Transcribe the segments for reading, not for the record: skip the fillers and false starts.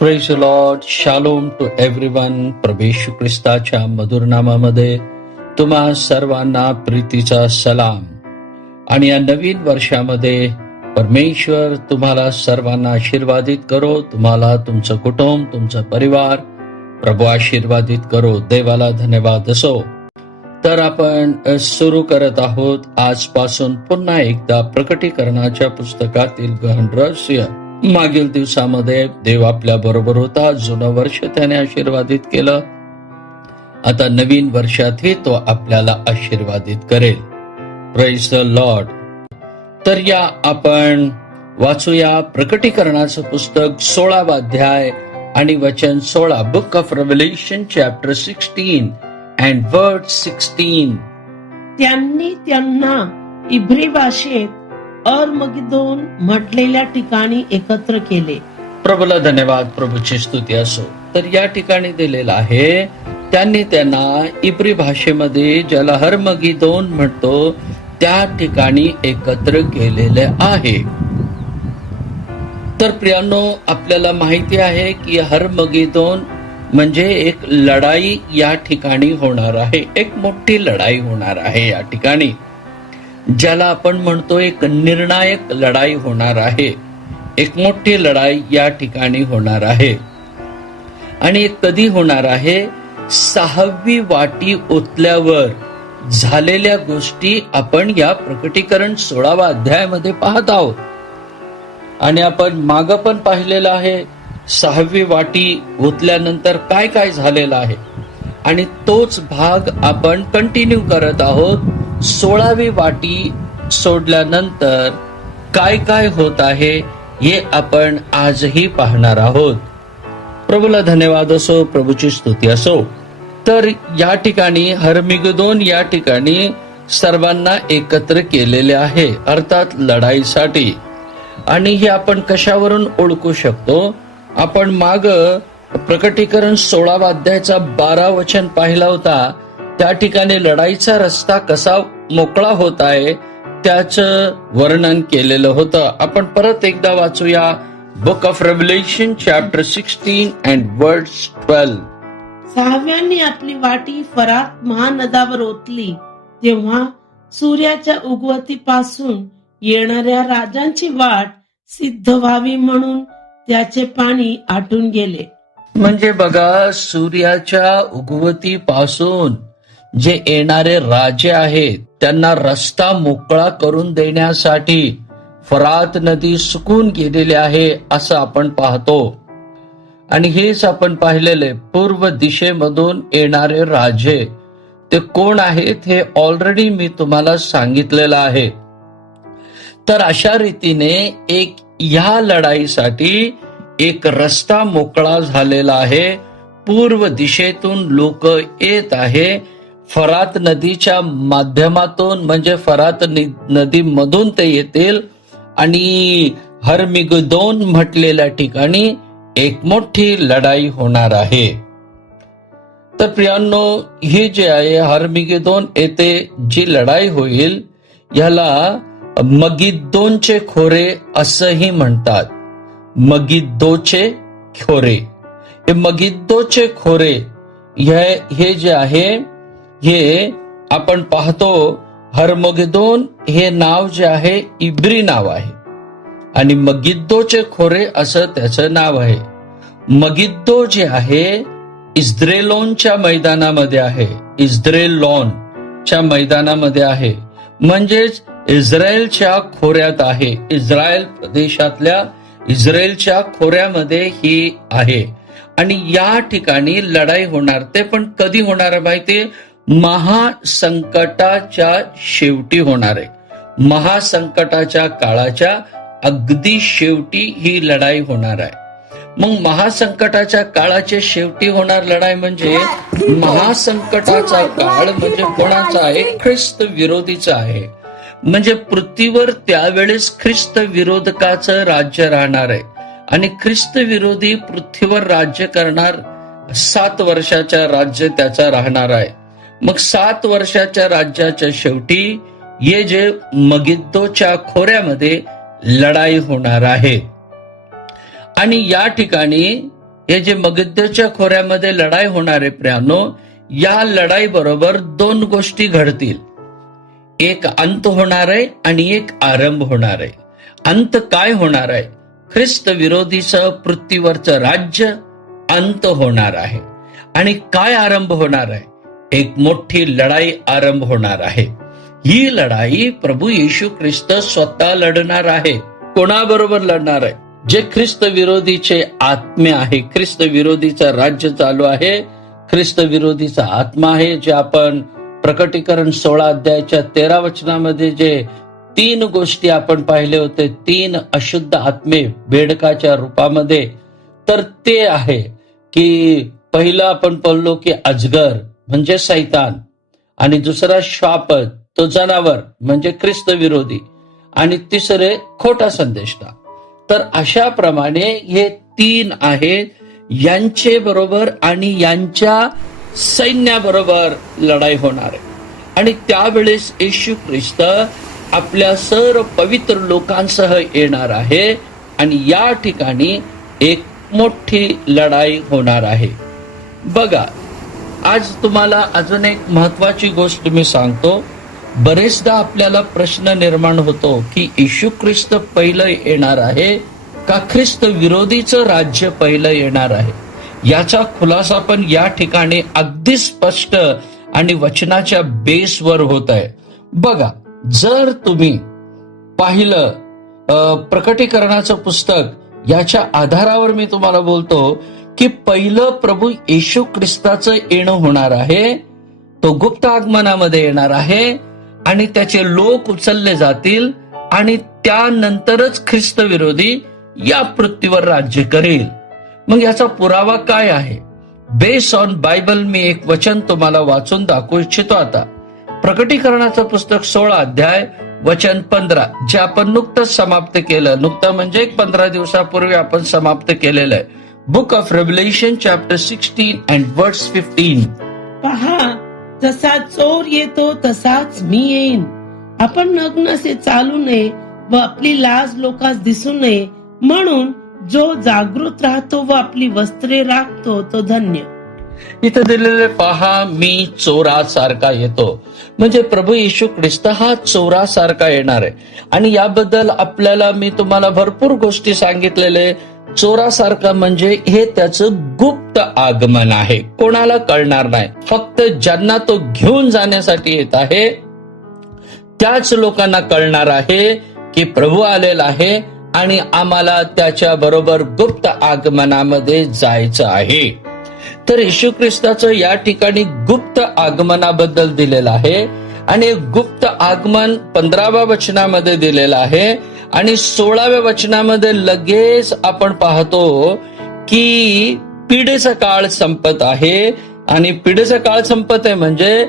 Praise the lord. Shalom to everyone. प्रभू येशू ख्रिस्ताच्या मधुर नामामध्ये तुम्हा सर्वांना प्रीतीचा सलाम. आणि या नवीन वर्षामध्ये परमेश्वर तुम्हाला सर्वांना आशीर्वादित करो. तुम्हाला, तुमचं कुटुंब, तुमचा परिवार प्रभू आशीर्वादित करो. देवाला धन्यवाद असो. तर आपण सुरू करत आहोत आजपासून पुन्हा एकदा प्रकटीकरणाच्या पुस्तकातील गहन रहस्य. मागील दिवसामध्ये देव आपल्या बरोबर होता. जुनं वर्ष त्याने आशीर्वादित केलं. आता नवीन वर्षातही तो आपल्याला आशीर्वादित करेल. Praise the Lord. तर या आपण वाचूया प्रकटीकरणाचं पुस्तक 16वा अध्याय आणि वचन 16. Book of Revelation chapter 16 and वर्स 16. त्यांनी त्यांना इब्री भाषेत अर्मगिदोन म्हटलेल्या ठिकाणी एकत्र केले. प्रभूला धन्यवाद. प्रभूची स्तुती असो. तर या ठिकाणी दिलेलं आहे, त्यांनी त्यांना इब्री भाषेमध्ये ज्याला हर्मगिदोन म्हणतो त्या ठिकाणी एकत्र केलेले आहे. तर प्रियांनो, आपल्याला माहिती आहे की हर्मगिदोन म्हणजे एक लढाई या ठिकाणी होणार आहे. एक मोठी लढाई होणार आहे या ठिकाणी, ज्याला आपण म्हणतो एक निर्णायक लढाई होणार आहे. एक मोठी लढाई या ठिकाणी होणार आहे. आणि कधी होणार आहे? 6वी वाटी ओतल्यावर झालेल्या गोष्टी आपण या प्रकटीकरण 16वा अध्यायामध्ये पाहत आहोत. आणि आपण मागं पण पाहिलेलं आहे 6वी वाटी ओतल्यानंतर काय काय झालेलं आहे. आणि तोच भाग आपण कंटिन्यू करत आहोत. 16वी वाटी सोडल्यानंतर काय काय होत आहे हे आपण आजही पाहणार आहोत. प्रभूला धन्यवाद असो. प्रभूची स्तुती असो. तर या ठिकाणी हर्मगिदोन या ठिकाणी सर्वांना एकत्र केलेले आहे, अर्थात लढाईसाठी. आणि हे आपण कशावरून ओळखू शकतो? आपण माग प्रकटीकरण 16वा अध्यायाचा 12 वचन पाहिला होता. त्या ठिकाणी लढाईचा रस्ता कसा मोकळा होत आहे त्याचं वर्णन केलेलं होतं. आपण परत एकदा वाचूया. Book of Revelation chapter 16 and verse 12. 6व्यांनी आपली वाटी फरात महानदावर ओतली, तेव्हा सूर्याच्या उगवतीपासून येणाऱ्या राजांची वाट सिद्ध व्हावी म्हणून त्याचे पाणी आटून गेले. म्हणजे बघा, सूर्याच्या उगवतीपासून जे येणारे राजे आहेत त्यांना रस्ता मोकळा करून देण्यासाठी फरात नदी सुकून गेलेली आहे असं आपण पाहतो. आणि हेच आपण पाहिलेले पूर्व दिशेमधून येणारे राजे ते कोण आहेत हे ऑलरेडी मी तुम्हाला सांगितलेलं आहे. तर अशा रीतीने एक ह्या लढाईसाठी एक रस्ता मोकळा झालेला आहे. पूर्व दिशेतून लोक येत आहे. फरात नदीच्या माध्यमातून म्हणजे फरात नदीमधून ते येतील आणि हर्मगिदोन म्हटलेल्या ठिकाणी एक मोठी लढाई होणार आहे. तर प्रियांनो, ही जे आहे हर्मगिदोन येथे जी लढाई होईल याला मगिद्दोनचे खोरे असंही म्हणतात. मगिद्दोचे खोरे. हे मगिद्दोचे खोरे हे जे आहे हे आपण पाहतो. हर्मगिदोन हे नाव जे आहे इब्री नाव आहे आणि मगिद्दोचे खोरे असं त्याचं नाव आहे. मगिद्दो जे आहे इस्रायलोनच्या मैदानामध्ये आहे. इस्रायलोनच्या मैदानामध्ये आहे म्हणजेच इस्रायलच्या खोऱ्यात आहे. इस्रायल प्रदेशातल्या इस्रायलच्या खोऱ्यामध्ये ही आहे. आणि या ठिकाणी लढाई होणार. ते पण कधी होणार आहे माहितीये? महासंकटाच्या शेवटी होणार आहे. महासंकटाच्या काळाच्या अगदी शेवटी ही लढाई होणार आहे. मग महासंकटाच्या काळाच्या शेवटी होणार लढाई म्हणजे महासंकटाचा काळ म्हणजे कोणाचा आहे? ख्रिस्त विरोधीचा आहे. म्हणजे पृथ्वीवर त्यावेळेस ख्रिस्त विरोधकाचं राज्य राहणार आहे. आणि ख्रिस्त विरोधी पृथ्वीवर राज्य करणार. 7 वर्षाचा राज्य त्याचा राहणार आहे. मग 7 वर्षाच्या राज्याच्या शेवटी हे जे मगिद्दोच्या खोऱ्यामध्ये लढाई होणार आहे. आणि या ठिकाणी हे जे मगिद्दोच्या खोऱ्यामध्ये लढाई होणार आहे प्रियानो, या लढाई बरोबर दोन गोष्टी घडतील. एक अंत होणार आहे आणि एक आरंभ होणार आहे. अंत काय होणार आहे? ख्रिस्त विरोधीचं पृथ्वीवरचं राज्य अंत होणार आहे. आणि काय आरंभ होणार आहे? एक मोठी लढाई आरंभ होणार आहे. ही लढाई प्रभू येशू ख्रिस्त स्वतः लढणार आहे. कोणाबरोबर लढणार आहे? जे ख्रिस्त विरोधीचे आत्मे आहे. ख्रिस्त विरोधीचं राज्य चालू आहे. ख्रिस्त विरोधीचा आत्मा आहे, जे आपण प्रकटीकरण 16 अध्यायाच्या 13 वचनामध्ये जे 3 गोष्टी आपण पाहिले होते, 3 अशुद्ध आत्मे बेडकाच्या रूपामध्ये. तर ते आहे की पहिलं आपण बोललो की अजगर म्हणजे सैतान, आणि दुसरा श्वाप तो जनावर म्हणजे ख्रिस्त विरोधी, आणि तिसरे खोटा संदेष्टा. तर अशा प्रमाणे हे 3 आहेत. यांचे बरोबर आणि यांच्या सैन्याबरोबर लढाई होणार आहे. आणि त्यावेळेस येशू ख्रिस्त आपल्या सर्व पवित्र लोकांसह येणार आहे आणि या ठिकाणी एक मोठी लढाई होणार आहे. बघा, आज तुम्हाला अजून एक महत्वाची गोष्ट मी सांगतो. बरेचदा आपल्याला प्रश्न निर्माण होतो की येशू ख्रिस्त पहिलं येणार आहे का ख्रिस्त विरोधीचं राज्य पहिलं येणार आहे. याचा खुलासा पण या ठिकाणी अगदी स्पष्ट आणि वचनाच्या बेसवर होत आहे. बघा, जर तुम्ही पाहिलं प्रकटीकरणाचं पुस्तक, याच्या आधारावर मी तुम्हाला बोलतो की पहिलं प्रभू येशू ख्रिस्ताचं येणं होणार आहे. तो गुप्त आगमनामध्ये येणार आहे आणि त्याचे लोक उचलले जातील आणि त्यानंतरच ख्रिस्त विरोधी या पृथ्वीवर राज्य करेल. मग याचा पुरावा काय आहे? बेस ऑन बायबल मी एक वचन तुम्हाला वाचून दाखवू इच्छितो. आता प्रकटीकरणाचं पुस्तक 16 अध्याय वचन 15, जे आपण नुकतंच समाप्त केलं. नुकतं म्हणजे 15 दिवसापूर्वी आपण समाप्त केलेलं आहे. Book of Revelation chapter 16 and वर्स 15. पहा, जसा चोर येतो तसाच मी येईन. आपण नग्न असे चालू नये व आपली लाज लोकांस दिसू नये, म्हणून जो जागृत राहतो व आपली वस्त्रे राखतो तो धन्य. इथं दिलेले पहा, मी चोरासारखा येतो. म्हणजे प्रभू येशू ख्रिस्त हा चोरासारखा येणार आहे. आणि याबद्दल आपल्याला मी तुम्हाला भरपूर गोष्टी सांगितलेले. चोरासारखा म्हणजे हे त्याचं गुप्त आगमन आहे, कोणाला कळणार नाही. फक्त ज्यांना तो घेऊन जाण्यासाठी येत आहे त्याच लोकांना कळणार आहे की प्रभू आलेला आहे आणि आम्हाला त्याच्या बरोबर गुप्त आगमनामध्ये जायचं आहे. तर येशू ख्रिस्ताचं या ठिकाणी गुप्त आगमनाबद्दल दिलेलं आहे. आणि गुप्त आगमन 15व्या वचनामध्ये दिलेलं आहे. आणि 16व्या वचनामध्ये लगेच आपण पाहतो की पिढीचा काळ संपत आहे. आणि पिढीचा काळ संपत आहे म्हणजे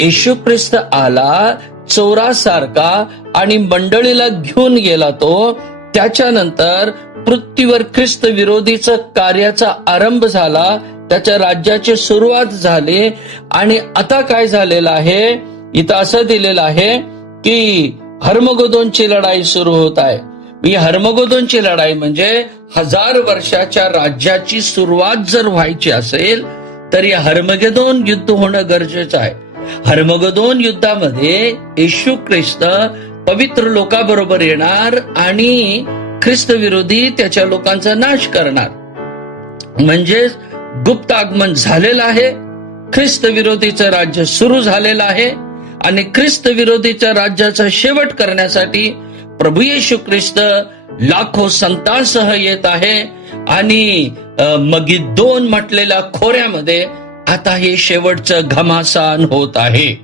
येशू ख्रिस्त आला चोरासारखा आणि मंडळीला घेऊन गेला तो. त्याच्यानंतर पृथ्वीवर ख्रिस्त विरोधीचा कार्याचा आरंभ झाला, त्याच्या राज्याची सुरुवात झाली. आणि आता काय झालेलं आहे, इथं असं दिलेलं आहे की हर्मगोदोनची लढाई सुरू होत आहे. ही हर्मगोदोनची लढाई म्हणजे 1000 वर्षाच्या राज्याची सुरुवात जर व्हायची असेल तर या हर्मगेदोन युद्ध होणं गरजेचं आहे. हर्मगेदोन युद्धामध्ये येशू ख्रिस्त पवित्र लोकांबरोबर येणार आणि ख्रिस्त विरोधी त्याच्या लोकांचा नाश करणार. म्हणजे गुप्त आगमन झालेलं आहे, ख्रिस्त विरोधीचं राज्य सुरू झालेलं आहे आणि ख्रिस्त विरोधीच्या राज्याचा शेवट करण्यासाठी प्रभू येशू ख्रिस्त लाखो संतांसह येत आहे. आणि मगिद्दोन म्हटलेल्या खोऱ्यामध्ये आता हे शेवटचं घमासान होत आहे.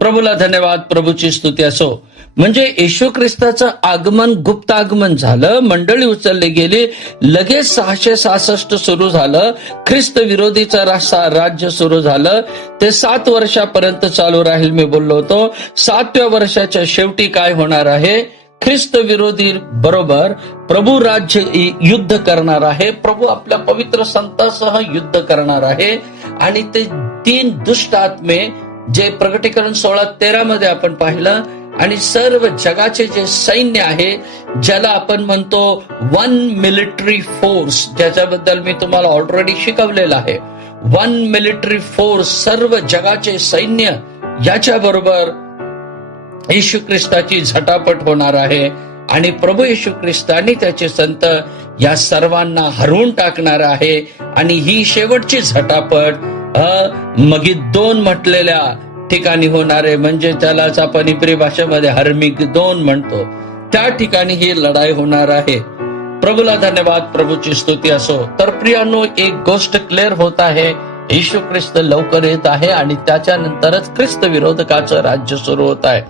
प्रभूला धन्यवाद, प्रभूची स्तुती असो. म्हणजे येशू ख्रिस्ताचं आगमन गुप्त आगमन झालं, मंडळी उचलली गेली, लगेच 666 सुरू झालं, ख्रिस्त विरोधीचं राज्य सुरू झालं. ते 7 वर्षापर्यंत चालू राहील. मी बोललो होतो 7व्या वर्षाच्या शेवटी काय होणार आहे, ख्रिस्त विरोधी बरोबर प्रभू राज्य युद्ध करणार आहे. प्रभू आपल्या पवित्र संतांसह युद्ध करणार आहे. आणि ते 3 दुष्ट आत्मे जे प्रकटीकरण 16:13 मध्ये आपण पाहिलं, आणि सर्व जगाचे जे सैन्य आहे, ज्याला आपण म्हणतो वन मिलिटरी फोर्स, ज्याच्याबद्दल मी तुम्हाला ऑलरेडी शिकवलेलं आहे. वन मिलिटरी फोर्स, सर्व जगाचे सैन्य, याच्या बरोबर येशू ख्रिस्ताची झटापट होणार आहे आणि प्रभू येशू ख्रिस्तानी त्याचे संत या सर्वांना हरवून टाकणार आहे. आणि ही शेवटची झटापट मगिद्दोन म्हटलेल्या ठिकाणी होणार आहे, म्हणजे त्यालाच आपण इब्री भाषेमध्ये हर्मिगदोन म्हणतो. त्या ठिकाणी ही लढाई होणार आहे. प्रभूला धन्यवाद, प्रभूची स्तुती असो. तर प्रियांनो, एक गोष्ट क्लिअर होत आहे, येशू ख्रिस्त लवकर येत आहे आणि त्याच्यानंतरच ख्रिस्त विरोधकाचं राज्य सुरू होत आहे.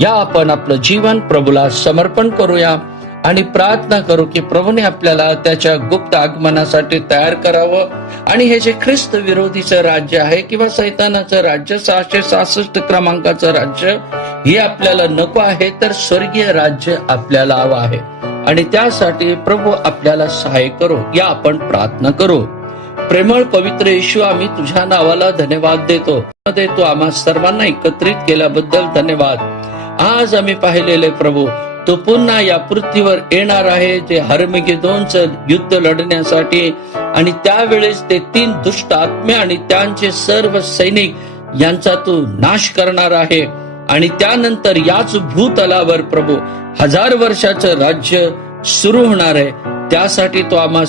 या आपण आपलं जीवन प्रभूला समर्पण करूया आणि प्रार्थना करू की प्रभूने आपल्याला त्याच्या गुप्त आगमनासाठी तयार करावं. आणि हे जे ख्रिस्त विरोधीचं राज्य आहे किंवा सैतानाचं राज्य, 666 क्रमांकाचं राज्य, हे आपल्याला नको आहे, तर स्वर्गीय राज्य आपल्याला हवं आहे. आणि त्यासाठी प्रभू आपल्याला सहाय्य करू. या आपण प्रार्थना करू. प्रेमळ पवित्र येशू, आम्ही तुझ्या नावाला धन्यवाद देतो. तू आम्हा सर्वांना एकत्रित केल्याबद्दल धन्यवाद. आज आम्ही पाहिलेले प्रभू, तो पुन्हा या पृथ्वीवर येणार आहे, जे हर्मगेदोनचं युद्ध लढण्यासाठी. आणि त्यावेळेस ते 3 दुष्ट आत्मे आणि त्यांचे सर्व सैनिक यांचा तू नाश करणार आहे. आणि त्यानंतर याच भूतलावर प्रभू 1000 वर्षाचं राज्य सुरू होणार आहे. त्यासाठी तो आम्हा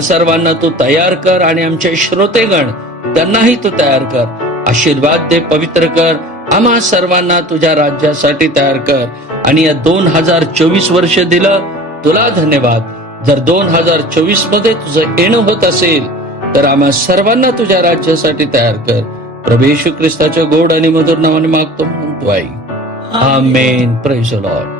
सर्वांना तू तयार कर आणि आमचे श्रोतेगण त्यांनाही तू तयार कर. आशीर्वाद दे, पवित्र कर, आम्हा सर्वांना तुझ्या राज्यासाठी तयार कर. आणि या 2024 वर्ष दिलं, तुला धन्यवाद. जर 2024 मध्ये तुझं येणं होत असेल तर आम्हा सर्वांना तुझ्या राज्यासाठी तयार कर. प्रभू येशू ख्रिस्ताच्या गोड आणि मधुर नावाने मागतो, म्हणतो आई. आमेन. Praise the Lord.